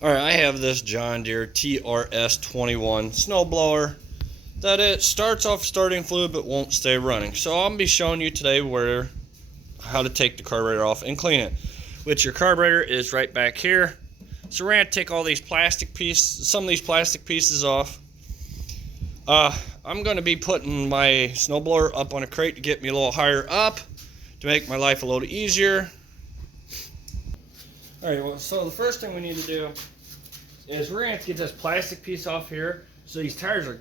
Alright, I have this John Deere TRS-21 snowblower that it starts off starting fluid but won't stay running. So I'm going to be showing you today how to take the carburetor off and clean it. Which your carburetor is right back here. So we're going to take all these plastic pieces, some of these plastic pieces off. I'm going to be putting my snowblower up on a crate to get me a little higher up to make my life a little easier. Alright, well, so the first thing we need to do is we're going to have to get this plastic piece off here. So these tire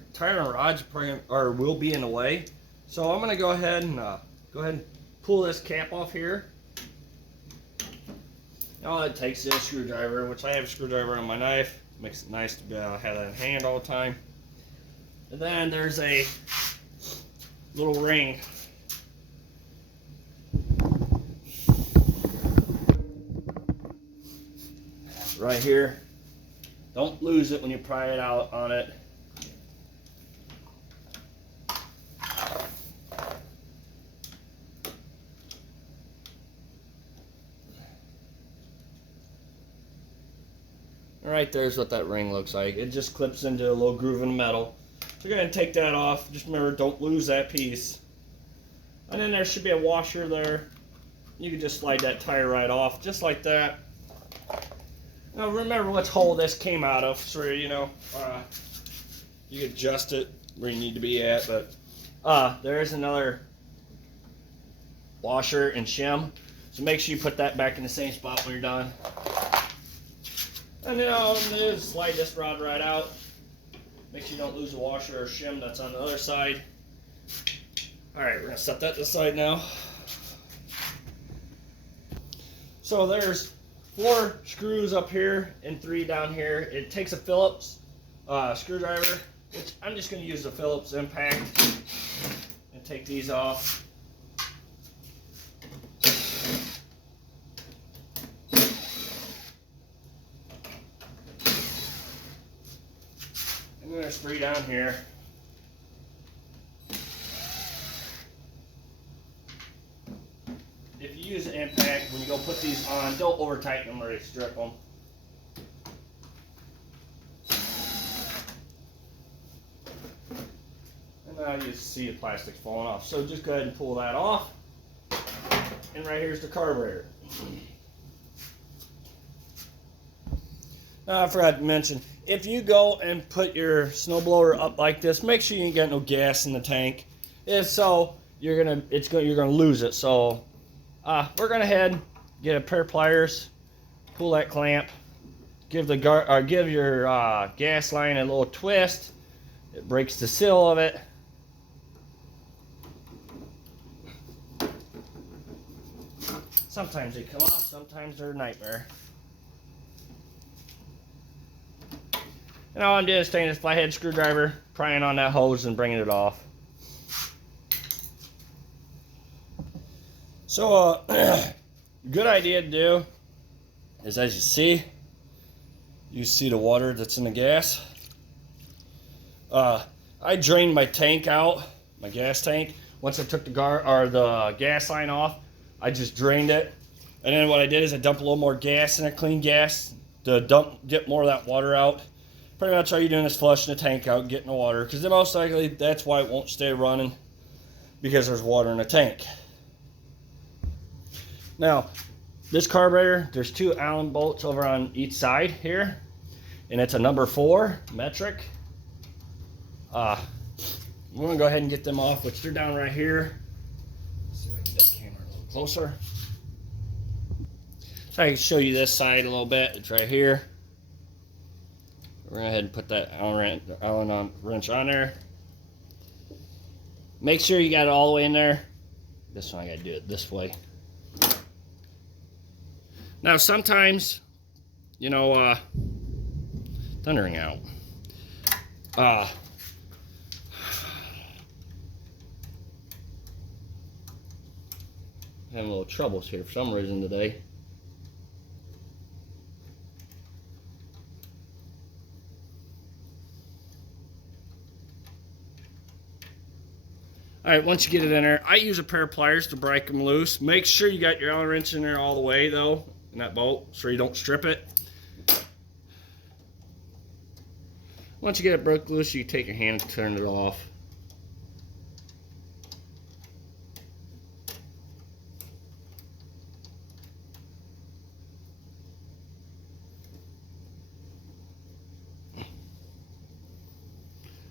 rods will be in the way. So I'm going to go ahead and pull this cap off here. All it takes is a screwdriver, which I have a screwdriver on my knife. Makes it nice to have that in hand all the time. And then there's a little ring. Right here. Don't lose it when you pry it out on it. Right there's what that ring looks like. It just clips into a little groove in the metal. So you're going to take that off. Just remember, don't lose that piece. And then there should be a washer there. You can just slide that tire right off, just like that. Now remember which hole this came out of, so you know you can adjust it where you need to be at. But there is another washer and shim, so make sure you put that back in the same spot when you're done. And then all I'm going to do is slide this rod right out. Make sure you don't lose the washer or shim that's on the other side. Alright, we're going to set that to the side now. So there's 4 screws up here and 3 down here. It takes a Phillips screwdriver, which I'm just going to use the Phillips impact and take these off. And then there's 3 down here. If you use an impact, when you go put these on, don't over tighten them or they strip them. And now you see the plastic's falling off. So just go ahead and pull that off. And right here's the carburetor. Now I forgot to mention, if you go and put your snowblower up like this, make sure you ain't got no gas in the tank. If so, you're gonna lose it. So we're gonna head get a pair of pliers, pull that clamp, give your gas line a little twist. It breaks the seal of it. Sometimes they come off, sometimes they're a nightmare. And all I'm doing is taking this flathead screwdriver, prying on that hose and bringing it off. So good idea to do is, as you see the water that's in the gas. I drained my tank out, my gas tank. Once I took the gas line off, I just drained it. And then what I did is I dumped a little more gas in it, clean gas, to get more of that water out. Pretty much all you're doing is flushing the tank out, getting the water, because most likely that's why it won't stay running, because there's water in the tank. Now, this carburetor, there's 2 Allen bolts over on each side here, and it's a number 4 metric. We're going to go ahead and get them off, which they're down right here. Let's see if I can get that camera a little closer. So I can show you this side a little bit. It's right here. We're going to go ahead and put that Allen wrench on there. Make sure you got it all the way in there. This one I got to do it this way. Now sometimes, you know, thundering out. Having a little troubles here for some reason today. Alright, once you get it in there, I use a pair of pliers to break them loose. Make sure you got your Allen wrench in there all the way though, in that bolt, so you don't strip it. Once you get it broke loose, you take your hand and turn it off.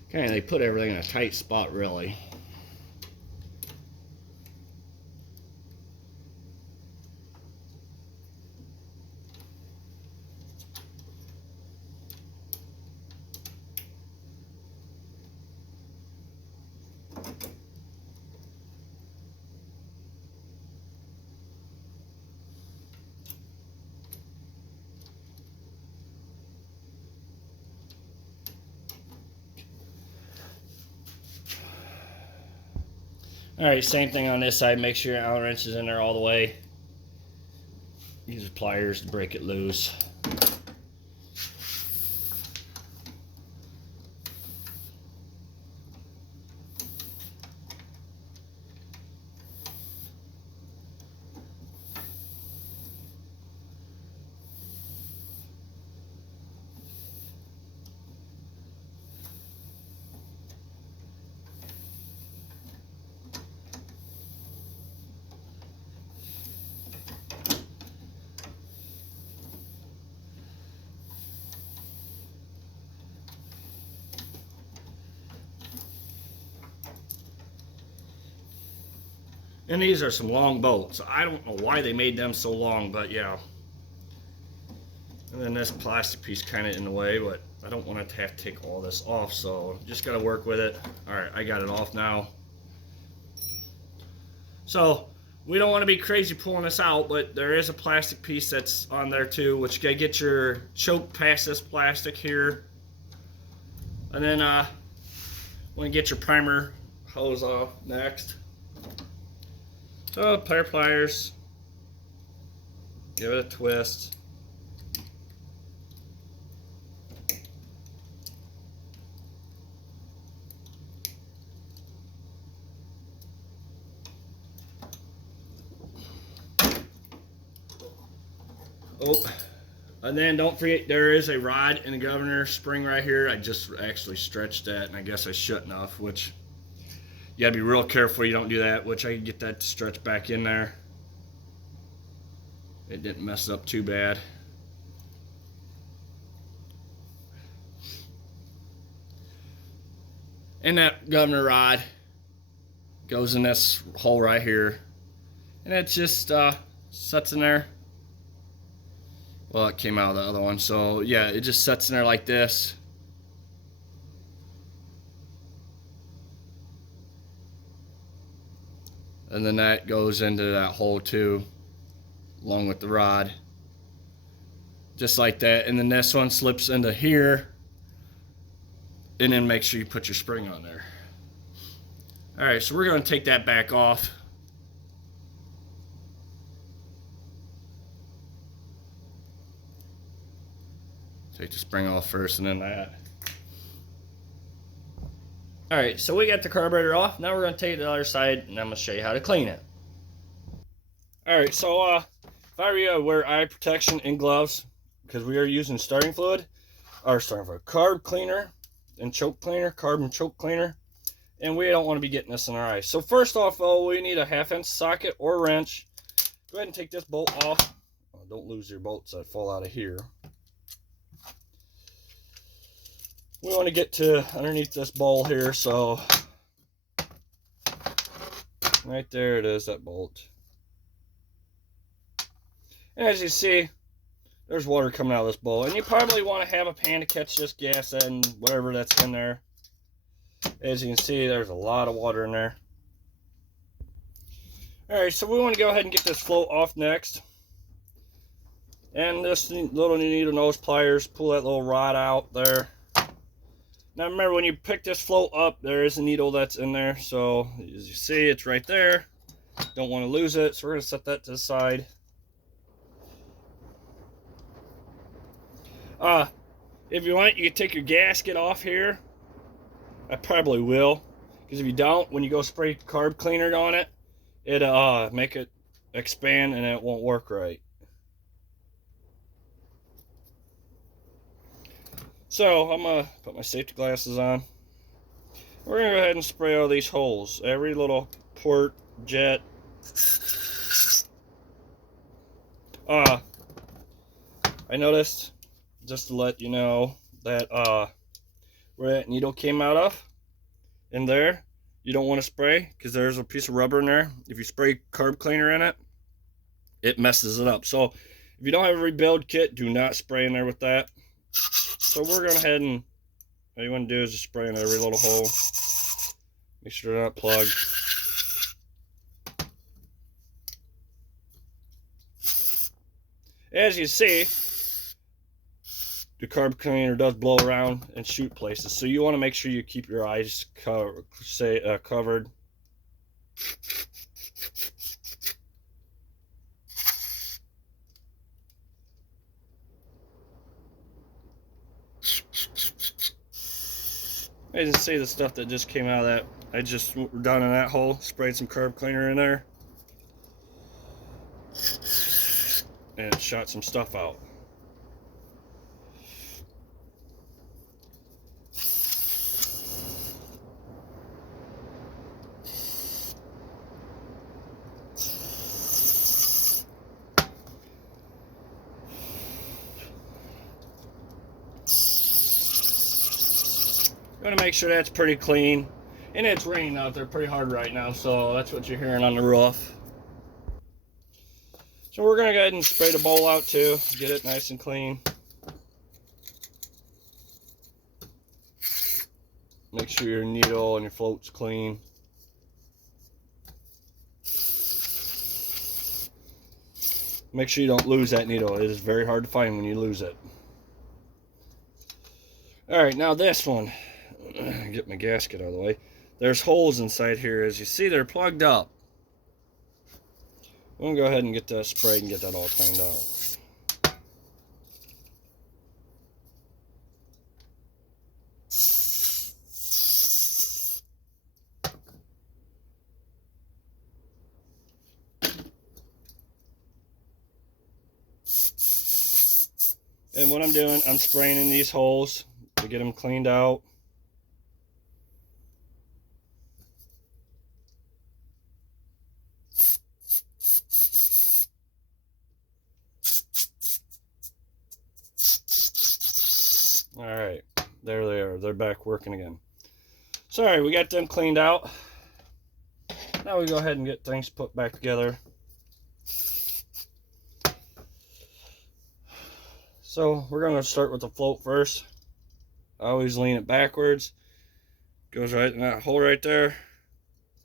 Okay, they put everything in a tight spot, really. Alright, same thing on this side. Make sure your Allen wrench is in there all the way. Use pliers to break it loose. And these are some long bolts. I don't know why they made them so long, but yeah. And then this plastic piece kind of in the way, but I don't want to have to take all this off, so just got to work with it. Alright, I got it off now. So, we don't want to be crazy pulling this out, but there is a plastic piece that's on there too, which you got to get your choke past this plastic here. And then, want to get your primer hose off next. So, pair of pliers, give it a twist. Oh, and then don't forget there is a rod and a governor spring right here. I just actually stretched that, and I guess I shouldn't have, which you gotta be real careful you don't do that, which I can get that to stretch back in there. It didn't mess up too bad. And that governor rod goes in this hole right here. And it just sets in there. Well, it came out of the other one. So yeah, it just sets in there like this. And then that goes into that hole too, along with the rod. Just like that. And then this one slips into here. And then make sure you put your spring on there. Alright, so we're going to take that back off. Take the spring off first and then that. Alright, so we got the carburetor off. Now we're going to take it to the other side and I'm going to show you how to clean it. Alright, so if I were you, I wear eye protection and gloves because we are using starting fluid. Or starting fluid, carb cleaner and choke cleaner, carb and choke cleaner. And we don't want to be getting this in our eyes. So first off, we need a 1/2 inch socket or wrench. Go ahead and take this bolt off. Don't lose your bolts that fall out of here. We want to get to underneath this bowl here, so right there it is, that bolt. And as you see, there's water coming out of this bowl, and you probably want to have a pan to catch this gas and whatever that's in there. As you can see, there's a lot of water in there. Alright, so we want to go ahead and get this float off next. And this little needle nose pliers, pull that little rod out there. Now remember, when you pick this float up, there is a needle that's in there. So as you see, it's right there. Don't want to lose it, so we're going to set that to the side. If you want, you can take your gasket off here. I probably will, because if you don't, when you go spray carb cleaner on it, it'll make it expand and it won't work right. So I'm gonna put my safety glasses on. We're gonna go ahead and spray all these holes, every little port, jet. I noticed, just to let you know, that where that needle came out of, in there, you don't want to spray because there's a piece of rubber in there. If you spray carb cleaner in it, it messes it up. So if you don't have a rebuild kit, do not spray in there with that. So we're going ahead and all you want to do is just spray in every little hole. Make sure they're not plugged. As you see, the carb cleaner does blow around and shoot places, so you want to make sure you keep your eyes covered. As you can see, the stuff that just came out of that, I just down in that hole, sprayed some carb cleaner in there, and shot some stuff out. I'm gonna make sure that's pretty clean. And it's raining out there pretty hard right now, so that's what you're hearing on the roof. So we're gonna go ahead and spray the bowl out too, get it nice and clean. Make sure your needle and your float's clean. Make sure you don't lose that needle. It is very hard to find when you lose it. Alright, now this one. Get my gasket out of the way. There's holes inside here. As you see, they're plugged up. I'm going to go ahead and get that sprayed and get that all cleaned out. And what I'm doing, I'm spraying in these holes to get them cleaned out. Alright, there they are. They're back working again. Sorry, we got them cleaned out. Now we go ahead and get things put back together. So we're going to start with the float first. I always lean it backwards. Goes right in that hole right there.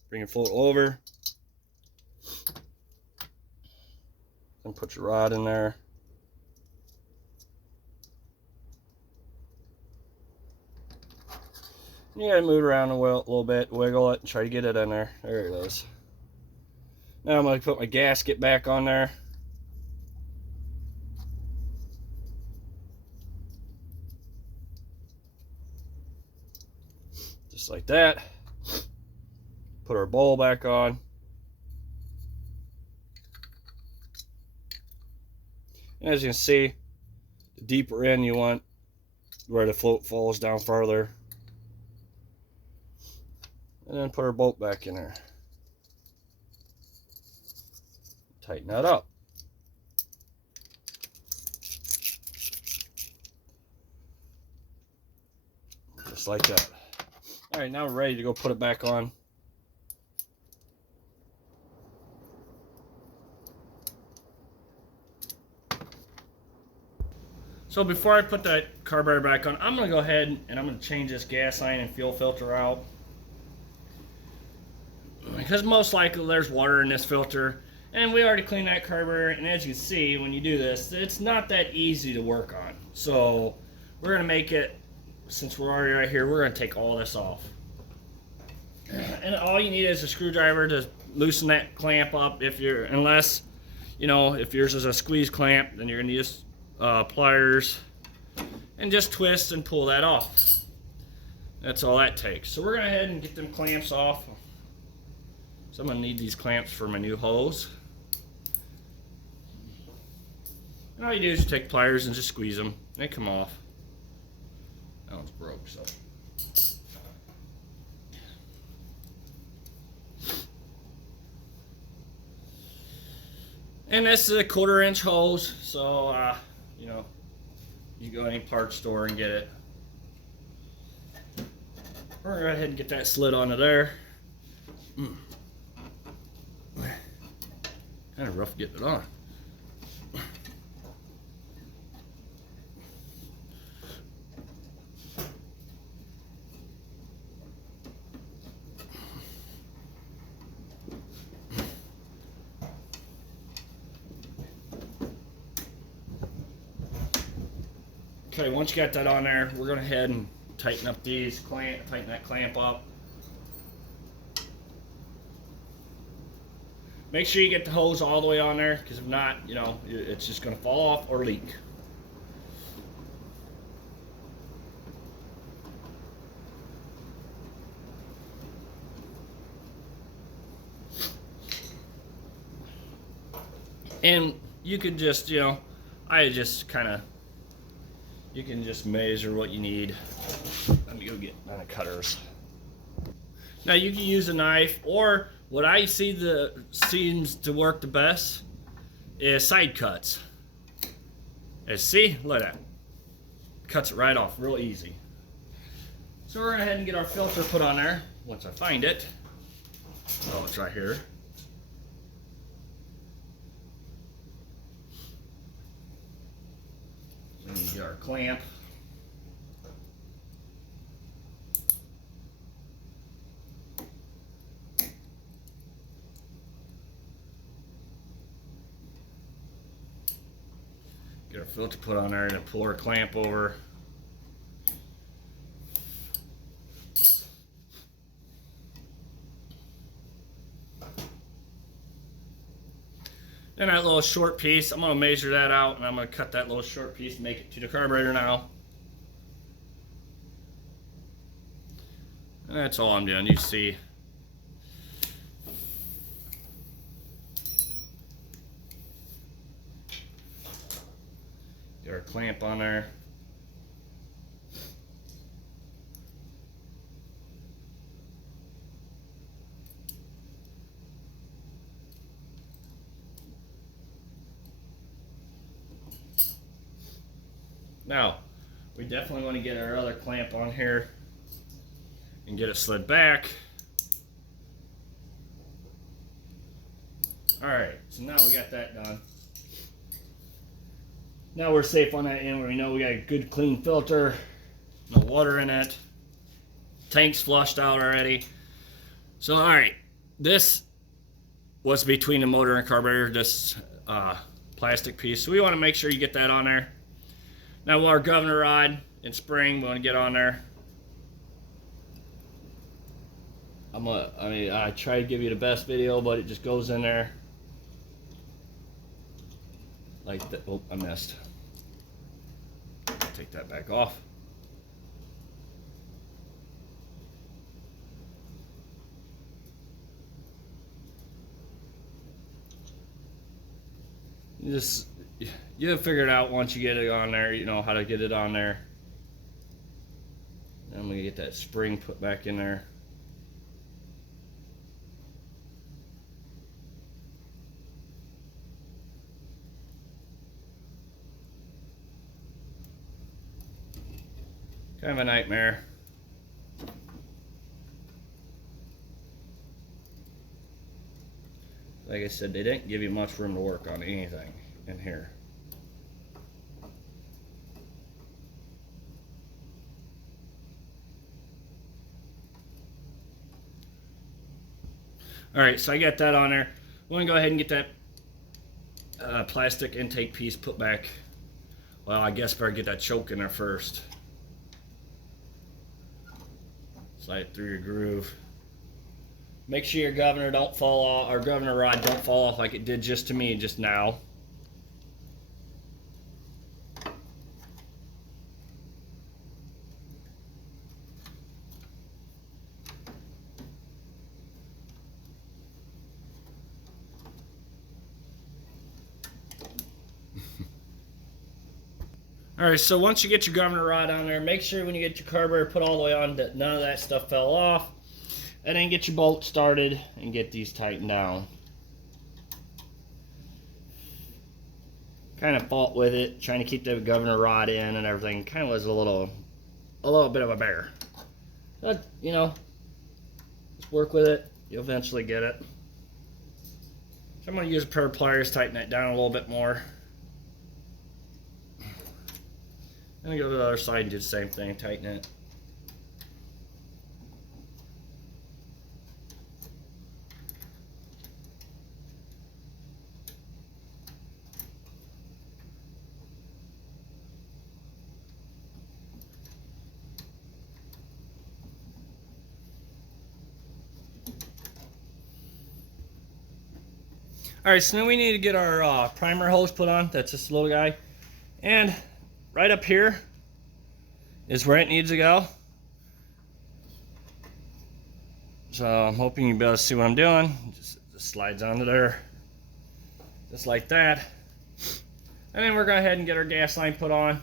Bring your float over. Then put your rod in there. You gotta move it around a little bit, wiggle it, and try to get it in there. There it is. Now I'm gonna put my gasket back on there. Just like that. Put our bowl back on. And as you can see, the deeper in you want where the float falls down farther. And then put our bolt back in there. Tighten that up. Just like that. Alright, now we're ready to go put it back on. So before I put that carburetor back on, I'm going to go ahead and I'm going to change this gas line and fuel filter out. Because most likely there's water in this filter, and we already cleaned that carburetor, and as you see when you do this, it's not that easy to work on. So we're going to make it, since we're already right here, we're going to take all this off. And all you need is a screwdriver to loosen that clamp up. Unless if yours is a squeeze clamp, then you're going to use pliers and just twist and pull that off. That's all that takes. So we're going to go ahead and get them clamps off. So I'm going to need these clamps for my new hose. And all you do is take pliers and just squeeze them. They come off. That one's broke, so. And this is a 1/4-inch hose, so you know, you go to any parts store and get it. We're gonna go ahead and get that slid onto there. Kind of rough getting it on. Okay, once you got that on there, we're gonna head and tighten up these tighten that clamp up. Make sure you get the hose all the way on there, because if not, you know, it's just gonna fall off or leak. And you could just, you know, you can just measure what you need. Let me go get my cutters. Now you can use a knife, or what I see seems to work the best is side cuts. And see, look at that. Cuts it right off, real easy. So we're gonna go ahead and get our filter put on there once I find it. Oh, it's right here. Then you get our clamp. Get our filter put on there and then pull our clamp over. Then that little short piece, I'm going to measure that out, and I'm going to cut that little short piece and make it to the carburetor now. And that's all I'm doing. You see. Get our clamp on there. Now, we definitely want to get our other clamp on here and get it slid back. Alright, so now we got that done. Now we're safe on that end. We know we got a good clean filter, no water in it. Tank's flushed out already. So alright, this was between the motor and carburetor, this plastic piece. So we want to make sure you get that on there. Now our governor rod and spring, we want to get on there. I try to give you the best video, but it just goes in there like that. Oh, I missed. Take that back off. You'll figure it out once you get it on there. You know how to get it on there. Then I'm gonna get that spring put back in there. Kind of a nightmare. Like I said, they didn't give you much room to work on anything in here. Alright, so I got that on there. I'm going to go ahead and get that plastic intake piece put back. Well, I guess better get that choke in there first. Slide it through your groove. Make sure your governor don't fall off, or governor rod don't fall off like it did just to me just now. Alright, so once you get your governor rod on there, make sure when you get your carburetor put all the way on that none of that stuff fell off. And then get your bolt started and get these tightened down. Kind of fought with it, trying to keep the governor rod in and everything. Kind of was a little bit of a bear. But, you know, just work with it. You'll eventually get it. So I'm going to use a pair of pliers, tighten that down a little bit more. And go to the other side and do the same thing, tighten it. Alright, so now we need to get our primer hose put on. That's this little guy. And right up here is where it needs to go. So I'm hoping you'll be able to see what I'm doing. Just slides onto there. Just like that. And then we're going to go ahead and get our gas line put on.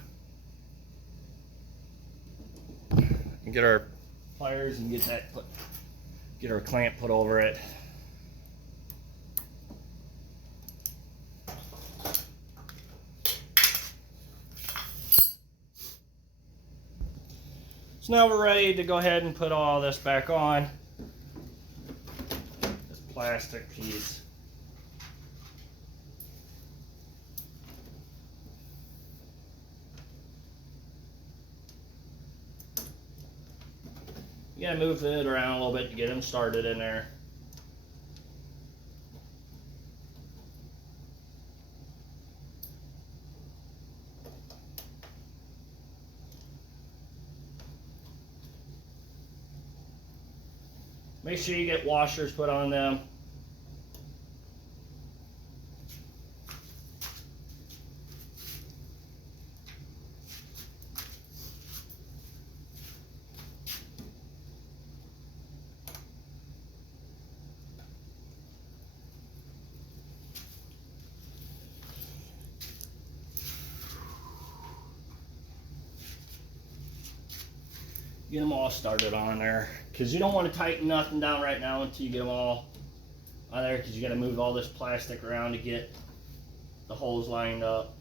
And get our pliers and get our clamp put over it. So now we're ready to go ahead and put all this back on. This plastic piece. You gotta move it around a little bit to get them started in there. Make sure you get washers put on them. Get them all started on there, because you don't want to tighten nothing down right now until you get them all on there, because you got to move all this plastic around to get the holes lined up.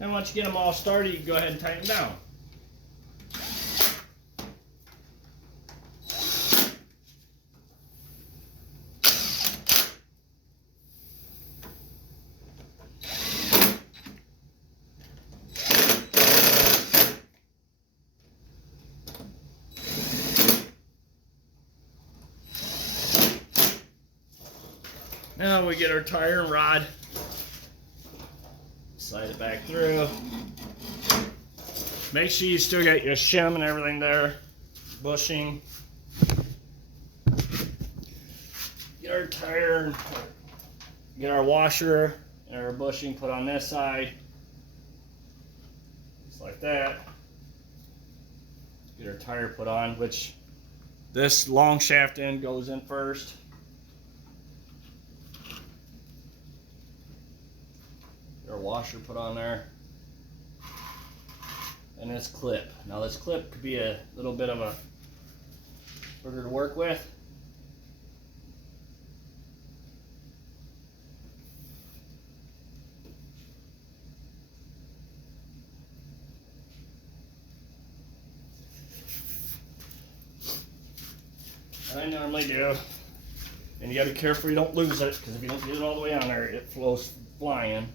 Then once you get them all started, you can go ahead and tighten down. Now we get our tire and rod. Slide it back through. Make sure you still got your shim and everything there. Bushing. Get our tire, get our washer and our bushing put on this side. Just like that. Get our tire put on, which this long shaft end goes in first. Our washer put on there, and this clip. Now this clip could be a little bit of a booger to work with. I normally do, and you got to be careful you don't lose it, because if you don't get it all the way on there, it flows flying.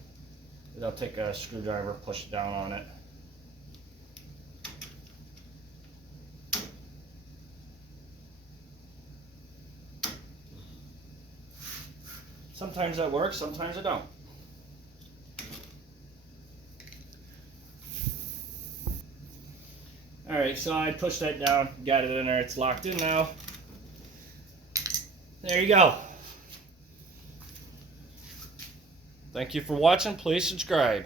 I'll take a screwdriver, push it down on it. Sometimes that works, sometimes it don't. Alright, so I pushed that down, got it in there, it's locked in now. There you go. Thank you for watching. Please subscribe.